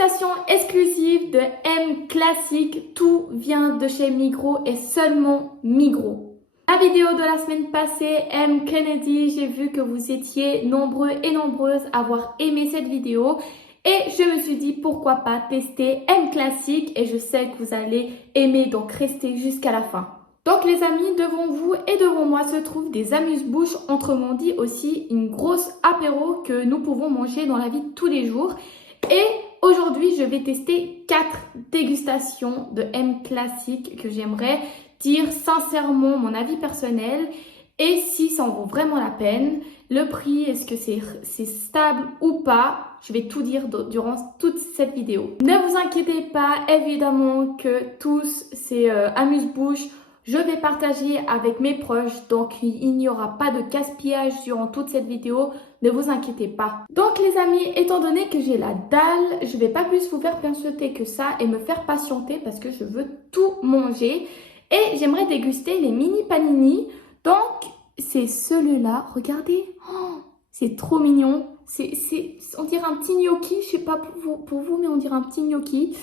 Dégustation exclusive de M Classique. Tout vient de chez Migros et seulement Migros. La vidéo de la semaine passée, M Kennedy, j'ai vu que vous étiez nombreux et nombreuses à avoir aimé cette vidéo. Et je me suis dit pourquoi pas tester M Classique et je sais que vous allez aimer, donc restez jusqu'à la fin. Donc les amis, devant vous et devant moi se trouvent des amuse-bouches, autrement dit aussi une grosse apéro que nous pouvons manger dans la vie de tous les jours. Et aujourd'hui, je vais tester 4 dégustations de M Classique que j'aimerais dire sincèrement mon avis personnel et si ça en vaut vraiment la peine. Le prix, est-ce que c'est stable ou pas? Je vais tout dire durant toute cette vidéo. Ne vous inquiétez pas, évidemment que tous ces amuse-bouches, je vais partager avec mes proches, donc il n'y aura pas de gaspillage durant toute cette vidéo, ne vous inquiétez pas. Donc les amis, étant donné que j'ai la dalle, je ne vais pas plus vous faire patienter que ça et me faire patienter parce que je veux tout manger. Et j'aimerais déguster les mini panini. Donc c'est celui-là, regardez, oh, c'est trop mignon. On dirait un petit gnocchi, je ne sais pas pour vous, mais on dirait un petit gnocchi.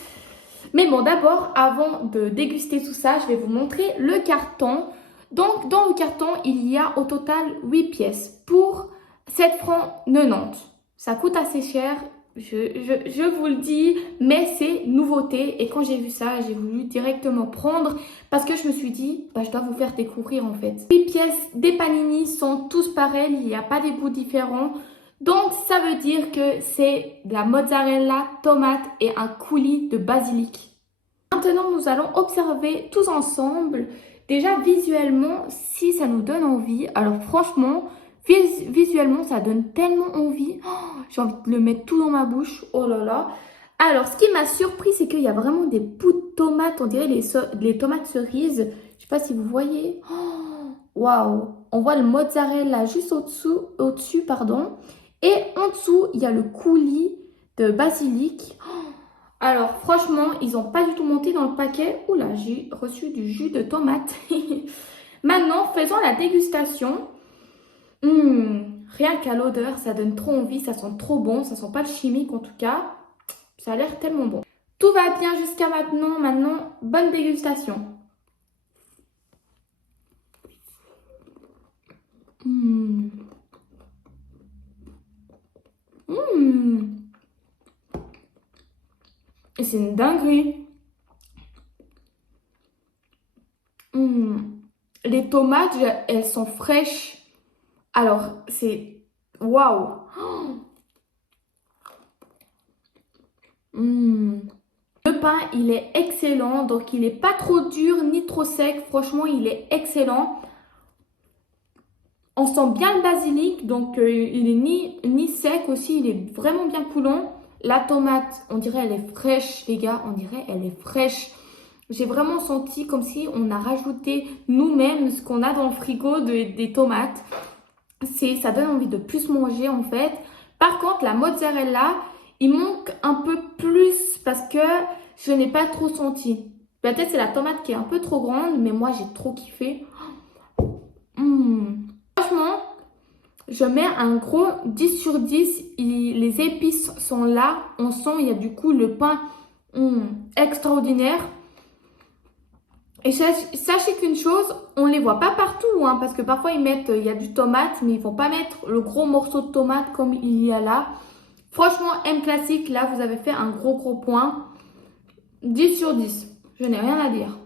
Mais bon, d'abord, avant de déguster tout ça, je vais vous montrer le carton. Donc, dans le carton, il y a au total 8 pièces pour 7 francs 90. Ça coûte assez cher, je vous le dis, mais c'est nouveauté. Et quand j'ai vu ça, j'ai voulu directement prendre parce que je me suis dit, je dois vous faire découvrir en fait. Les pièces des panini sont tous pareils, il n'y a pas des goûts différents. Donc, ça veut dire que c'est de la mozzarella, tomate et un coulis de basilic. Maintenant, nous allons observer tous ensemble, déjà visuellement, si ça nous donne envie. Alors franchement, visuellement, ça donne tellement envie. Oh, j'ai envie de le mettre tout dans ma bouche. Oh là là. Alors, ce qui m'a surpris, c'est qu'il y a vraiment des poux de tomates. On dirait les tomates cerises. Je ne sais pas si vous voyez. Waouh! On voit le mozzarella juste au-dessus, pardon. Et en dessous, il y a le coulis de basilic. Alors, franchement, ils n'ont pas du tout monté dans le paquet. Oula, j'ai reçu du jus de tomate. Maintenant, faisons la dégustation. Rien qu'à l'odeur, ça donne trop envie. Ça sent trop bon. Ça sent pas le chimique, en tout cas. Ça a l'air tellement bon. Tout va bien jusqu'à maintenant. Maintenant, bonne dégustation. Et c'est une dinguerie. Les tomates, elles sont fraîches. Alors, c'est... Waouh! Le pain, il est excellent. Donc, il n'est pas trop dur ni trop sec. Franchement, il est excellent. On sent bien le basilic. Donc, il est ni sec aussi. Il est vraiment bien coulant. La tomate, on dirait elle est fraîche, les gars. On dirait elle est fraîche. J'ai vraiment senti comme si on a rajouté nous-mêmes ce qu'on a dans le frigo des tomates. Ça donne envie de plus manger en fait. Par contre, la mozzarella, il manque un peu plus parce que je n'ai pas trop senti. Peut-être c'est la tomate qui est un peu trop grande, mais moi j'ai trop kiffé. Franchement, je mets un gros 10 sur 10. Les épices sont là. On sent, il y a du coup le pain extraordinaire. Et sachez qu'une chose, on ne les voit pas partout, hein, parce que parfois ils mettent, il y a du tomate, mais ils ne vont pas mettre le gros morceau de tomate comme il y a là. Franchement, M Classique, là, vous avez fait un gros point. 10 sur 10, je n'ai rien à dire.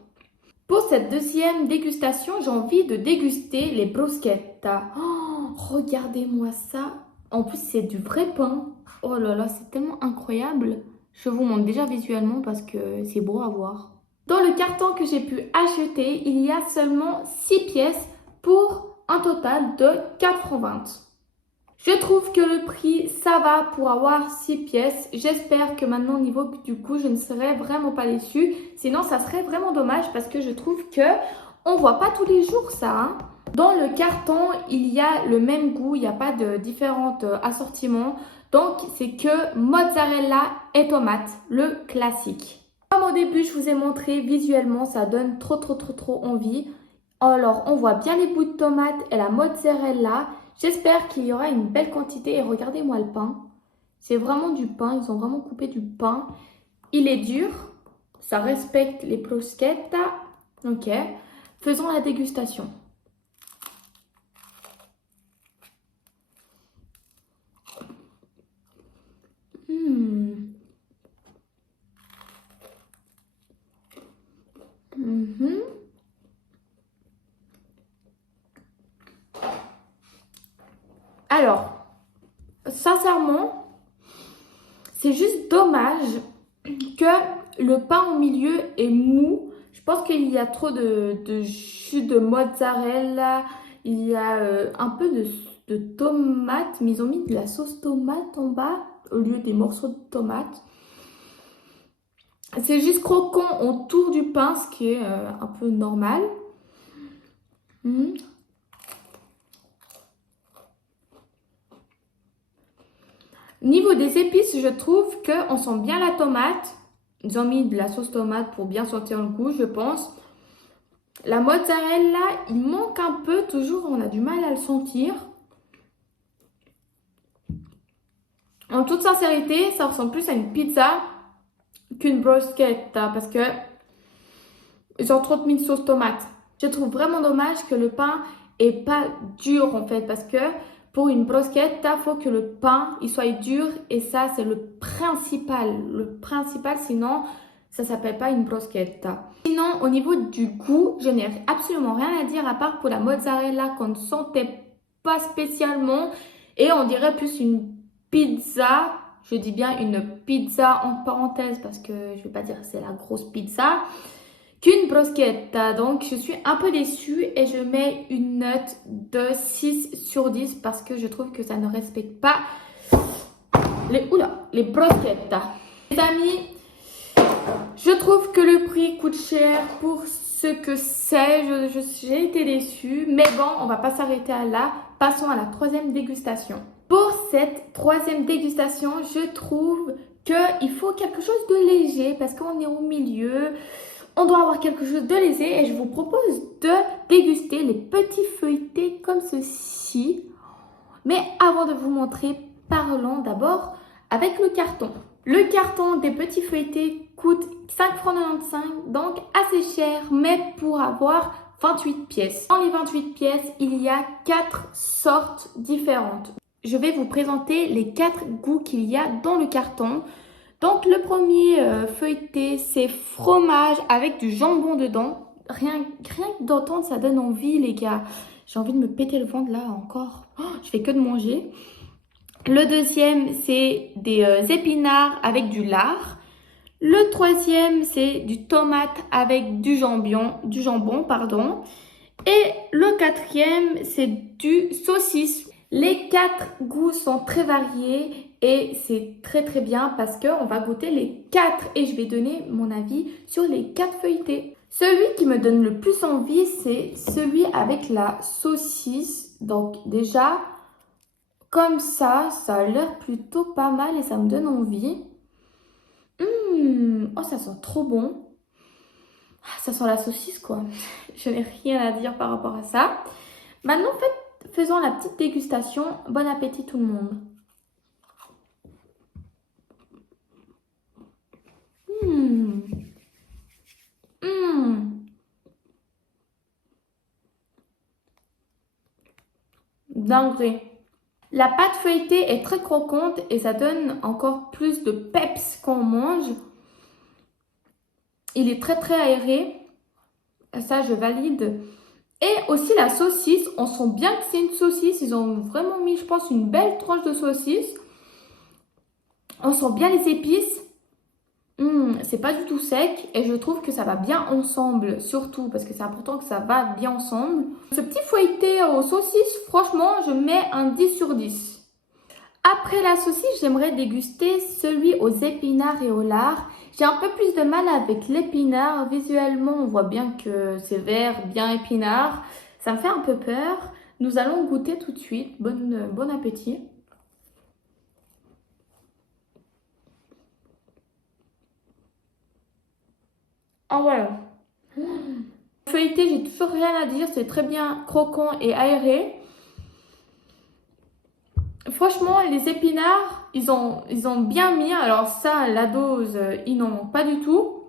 Pour cette deuxième dégustation, j'ai envie de déguster les bruschetta. Oh, regardez-moi ça. En plus, c'est du vrai pain. Oh là là, c'est tellement incroyable. Je vous montre déjà visuellement parce que c'est beau à voir. Dans le carton que j'ai pu acheter, il y a seulement 6 pièces pour un total de 4,20 francs. Je trouve que le prix, ça va pour avoir 6 pièces. J'espère que maintenant, au niveau du coût, je ne serai vraiment pas déçue. Sinon, ça serait vraiment dommage parce que je trouve que on voit pas tous les jours ça. Hein. Dans le carton, il y a le même goût. Il n'y a pas de différents assortiments. Donc, c'est que mozzarella et tomate, le classique. Comme au début, je vous ai montré visuellement, ça donne trop envie. Alors, on voit bien les bouts de tomate et la mozzarella. J'espère qu'il y aura une belle quantité. Et regardez-moi le pain. C'est vraiment du pain, ils ont vraiment coupé du pain. Il est dur, ça respecte les bruschetta. Ok, faisons la dégustation. Hmm. Mhm. Alors, sincèrement, c'est juste dommage que le pain au milieu est mou. Je pense qu'il y a trop de jus de mozzarella. Il y a un peu de tomate, mais ils ont mis de la sauce tomate en bas au lieu des morceaux de tomate. C'est juste croquant autour du pain, ce qui est un peu normal. Mhm. Niveau des épices, je trouve qu'on sent bien la tomate. Ils ont mis de la sauce tomate pour bien sentir le goût, je pense. La mozzarella, il manque un peu, toujours, on a du mal à le sentir. En toute sincérité, ça ressemble plus à une pizza qu'une bruschetta parce que ils ont trop mis de sauce tomate. Je trouve vraiment dommage que le pain est pas dur en fait parce que pour une bruschetta, il faut que le pain il soit dur et ça c'est le principal. Le principal, sinon ça s'appelle pas une bruschetta. Sinon, au niveau du goût, je n'ai absolument rien à dire à part pour la mozzarella qu'on ne sentait pas spécialement et on dirait plus une pizza. Je dis bien une pizza en parenthèse parce que je vais pas dire que c'est la grosse pizza qu'une bruschetta. Donc, je suis un peu déçue et je mets une note de 6 sur 10 parce que je trouve que ça ne respecte pas les bruschettas. Les amis, je trouve que le prix coûte cher pour ce que c'est. J'ai été déçue, mais bon, on va pas s'arrêter à là. Passons à la troisième dégustation. Pour cette troisième dégustation, je trouve qu'il faut quelque chose de léger parce qu'on est au milieu. On doit avoir quelque chose de léger et je vous propose de déguster les petits feuilletés comme ceci. Mais avant de vous montrer, parlons d'abord avec le carton. Le carton des petits feuilletés coûte 5,95 €, donc assez cher, mais pour avoir 28 pièces. Dans les 28 pièces, il y a 4 sortes différentes. Je vais vous présenter les 4 goûts qu'il y a dans le carton. Donc le premier feuilleté, c'est fromage avec du jambon dedans. Rien que d'entendre, ça donne envie les gars. J'ai envie de me péter le ventre là encore. Oh, je fais que de manger. Le deuxième, c'est des épinards avec du lard. Le troisième, c'est du tomate avec du jambon, pardon. Et le quatrième, c'est du saucisse. Les 4 goûts sont très variés et c'est très très bien parce qu'on va goûter les 4 et je vais donner mon avis sur les 4 feuilletés. Celui qui me donne le plus envie, c'est celui avec la saucisse. Donc déjà, comme ça a l'air plutôt pas mal et ça me donne envie. Oh, ça sent trop bon. Ça sent la saucisse quoi. Je n'ai rien à dire par rapport à ça. Maintenant, faisons la petite dégustation. Bon appétit tout le monde. Dinguerie. La pâte feuilletée est très croquante et ça donne encore plus de peps quand on mange. Il est très très aéré. Ça, je valide. Et aussi la saucisse. On sent bien que c'est une saucisse. Ils ont vraiment mis, je pense, une belle tranche de saucisse. On sent bien les épices. C'est pas du tout sec et je trouve que ça va bien ensemble, surtout parce que c'est important que ça va bien ensemble. Ce petit feuilleté aux saucisses, franchement, je mets un 10 sur 10. Après la saucisse, j'aimerais déguster celui aux épinards et au lard. J'ai un peu plus de mal avec l'épinard. Visuellement, on voit bien que c'est vert, bien épinard. Ça me fait un peu peur. Nous allons goûter tout de suite. Bon appétit. Ah ouais. Feuilleté, j'ai toujours rien à dire. C'est très bien croquant et aéré. Franchement, les épinards, ils ont bien mis. Alors ça, la dose, ils n'en manquent pas du tout.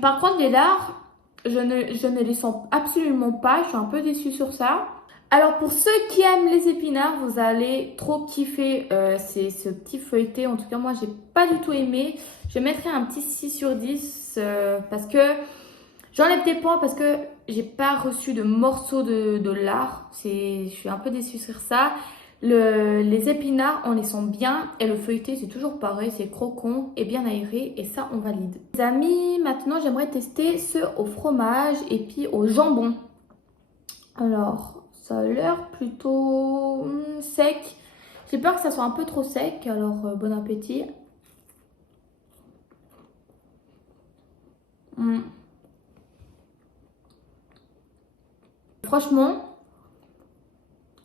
Par contre, les lards, je ne les sens absolument pas. Je suis un peu déçue sur ça. Alors pour ceux qui aiment les épinards, vous allez trop kiffer ce petit feuilleté. En tout cas, moi, j'ai pas du tout aimé. Je mettrai un petit 6 sur 10 parce que j'enlève des points parce que j'ai pas reçu de morceaux de lard. Je suis un peu déçue sur ça. Les épinards, on les sent bien. Et le feuilleté, c'est toujours pareil. C'est croquant et bien aéré. Et ça, on valide. Les amis, maintenant, j'aimerais tester ceux au fromage et puis au jambon. Alors, ça a l'air plutôt sec. J'ai peur que ça soit un peu trop sec. Alors, bon appétit. Franchement,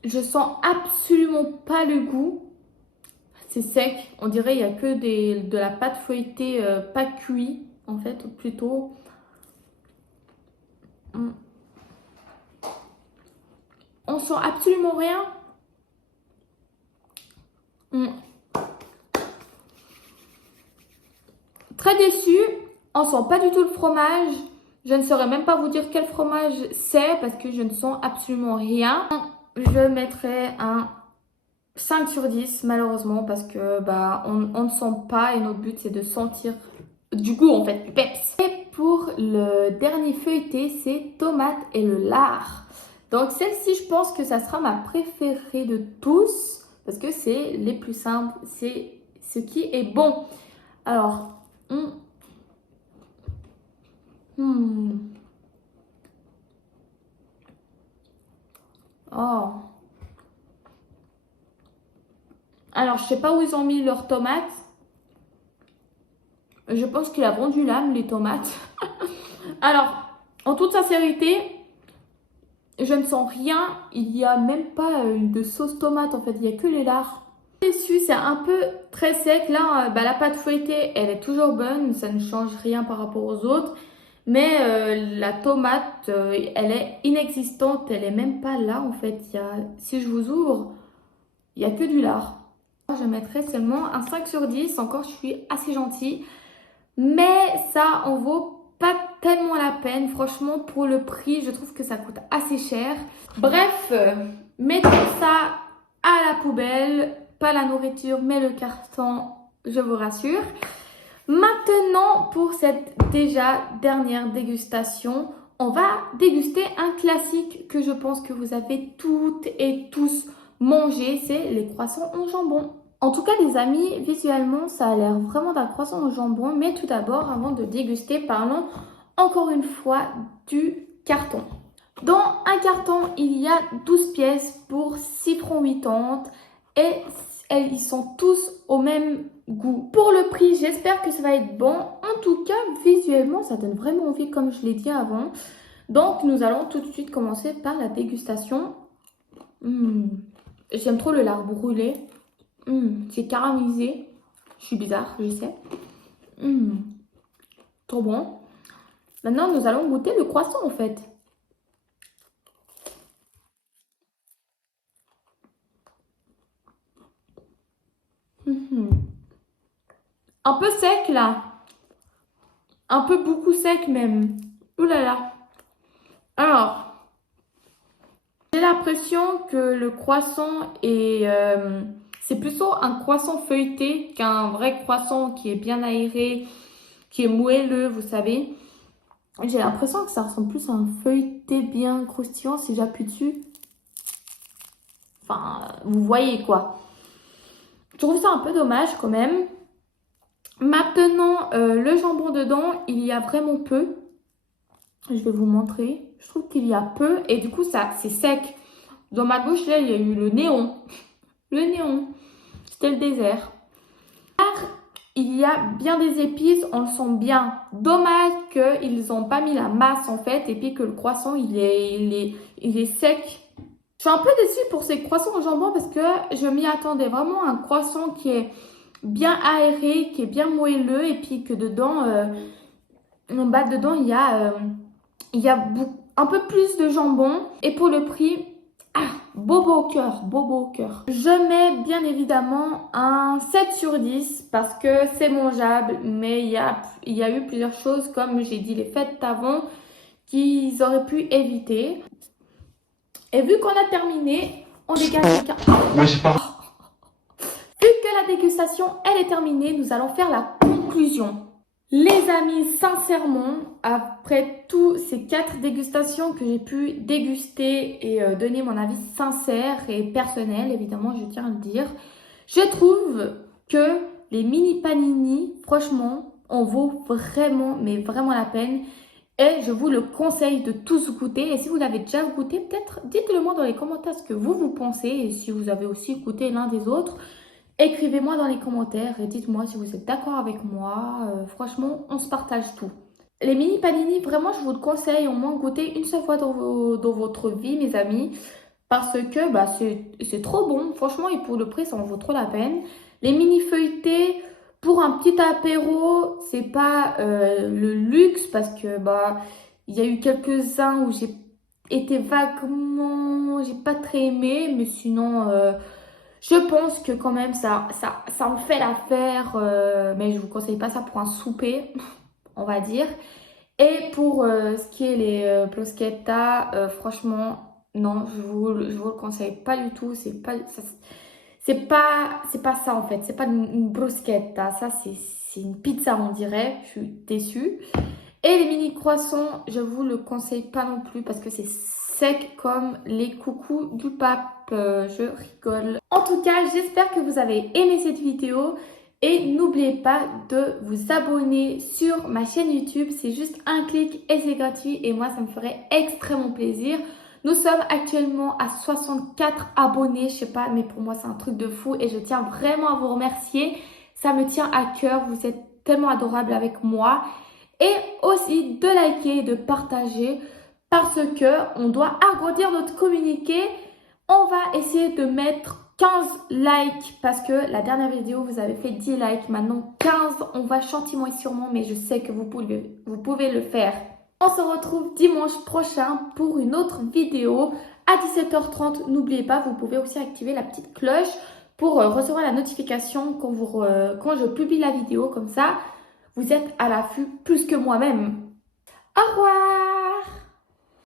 je sens absolument pas le goût. C'est sec. On dirait qu'il n'y a que de la pâte feuilletée pas cuite, en fait, plutôt. On sent absolument rien. Très déçue. On sent pas du tout le fromage. Je ne saurais même pas vous dire quel fromage c'est parce que je ne sens absolument rien. Je mettrai un 5 sur 10 malheureusement parce que on ne sent pas et notre but c'est de sentir du goût en fait, du peps. Et pour le dernier feuilleté, c'est tomate et le lard. Donc celle-ci, je pense que ça sera ma préférée de tous parce que c'est les plus simples, c'est ce qui est bon. Alors, oh. Alors, je sais pas où ils ont mis leurs tomates. Je pense qu'il a vendu l'âme, les tomates. Alors, en toute sincérité, je ne sens rien. Il n'y a même pas de sauce tomate, en fait. Il n'y a que les lards. Dessus, c'est un peu très sec. Là, la pâte feuilletée, elle est toujours bonne. Ça ne change rien par rapport aux autres. Mais la tomate, elle est inexistante. Elle est même pas là, en fait. Si je vous ouvre, il n'y a que du lard. Je mettrai seulement un 5 sur 10. Encore, je suis assez gentille. Mais ça en vaut pas tellement la peine. Franchement, pour le prix, je trouve que ça coûte assez cher. Bref, mettons ça à la poubelle. Pas la nourriture, mais le carton, je vous rassure. Maintenant, pour cette déjà dernière dégustation, on va déguster un classique que je pense que vous avez toutes et tous mangé. C'est les croissants au jambon. En tout cas, les amis, visuellement, ça a l'air vraiment d'un croissant au jambon. Mais tout d'abord, avant de déguster, parlons encore une fois du carton. Dans un carton, il y a 12 pièces pour 6 francs 80 et ils sont tous au même goût. Pour le prix, j'espère que ça va être bon. En tout cas, visuellement, ça donne vraiment envie, comme je l'ai dit avant. Donc, nous allons tout de suite commencer par la dégustation. J'aime trop le lard brûlé. C'est caramélisé. Je suis bizarre, je sais. Trop bon. Maintenant, nous allons goûter le croissant en fait. Un peu sec là. Un peu beaucoup sec même. Ouh là là. Alors, j'ai l'impression que le croissant est... c'est plutôt un croissant feuilleté qu'un vrai croissant qui est bien aéré, qui est moelleux, vous savez. J'ai l'impression que ça ressemble plus à un feuilleté bien croustillant si j'appuie dessus. Enfin, vous voyez quoi. Je trouve ça un peu dommage quand même. Maintenant, le jambon dedans, il y a vraiment peu. Je vais vous montrer. Je trouve qu'il y a peu et du coup, ça, c'est sec. Dans ma bouche, là, il y a eu le néon. Le néon. C'était le désert. Il y a bien des épices, on le sent bien. Dommage qu'ils n'ont pas mis la masse en fait et puis que le croissant, il est sec. Je suis un peu déçue pour ces croissants au jambon parce que je m'y attendais vraiment à un croissant qui est bien aéré, qui est bien moelleux et puis que dedans, dedans il y a un peu plus de jambon. Et pour le prix, bobo au cœur, bobo au cœur. Je mets bien évidemment un 7 sur 10 parce que c'est mangeable, mais il y a eu plusieurs choses, comme j'ai dit, les fêtes d'avant qu'ils auraient pu éviter. Et vu qu'on a terminé, on dégage les cartes. Vu que la dégustation, elle est terminée, nous allons faire la conclusion. Les amis, sincèrement, après tous ces 4 dégustations que j'ai pu déguster et donner mon avis sincère et personnel, évidemment, je tiens à le dire, je trouve que les mini panini, franchement, en vaut vraiment, mais vraiment la peine. Et je vous le conseille de tous goûter. Et si vous l'avez déjà goûté, peut-être dites-le moi dans les commentaires ce que vous pensez. Et si vous avez aussi goûté l'un des autres, écrivez-moi dans les commentaires et dites-moi si vous êtes d'accord avec moi. Franchement, on se partage tout. Les mini panini, vraiment, je vous le conseille au moins goûter une seule fois dans votre vie, mes amis. Parce que bah, c'est trop bon. Franchement, et pour le prix, ça en vaut trop la peine. Les mini feuilletés, pour un petit apéro, c'est pas le luxe. Parce que bah, il y a eu quelques-uns où j'ai été vaguement... J'ai pas très aimé. Mais sinon... je pense que quand même ça en fait l'affaire, mais je vous conseille pas ça pour un souper, on va dire. Et pour ce qui est les bruschetta, franchement, non, je vous le conseille pas du tout. C'est pas ça en fait, c'est pas une bruschetta, ça c'est une pizza on dirait, je suis déçue. Et les mini croissants, je vous le conseille pas non plus parce que c'est sec comme les coucous du pape. Je rigole. En tout cas, j'espère que vous avez aimé cette vidéo. Et n'oubliez pas de vous abonner sur ma chaîne YouTube. C'est juste un clic et c'est gratuit. Et moi, ça me ferait extrêmement plaisir. Nous sommes actuellement à 64 abonnés. Je sais pas, mais pour moi, c'est un truc de fou. Et je tiens vraiment à vous remercier. Ça me tient à cœur. Vous êtes tellement adorables avec moi. Et aussi de liker et de partager parce que on doit agrandir notre communiqué. On va essayer de mettre 15 likes parce que la dernière vidéo vous avez fait 10 likes, maintenant 15. On va gentiment et sûrement, mais je sais que vous pouvez le faire. On se retrouve dimanche prochain pour une autre vidéo à 17h30. N'oubliez pas, vous pouvez aussi activer la petite cloche pour recevoir la notification quand je publie la vidéo. Comme ça, vous êtes à l'affût plus que moi-même. Au revoir!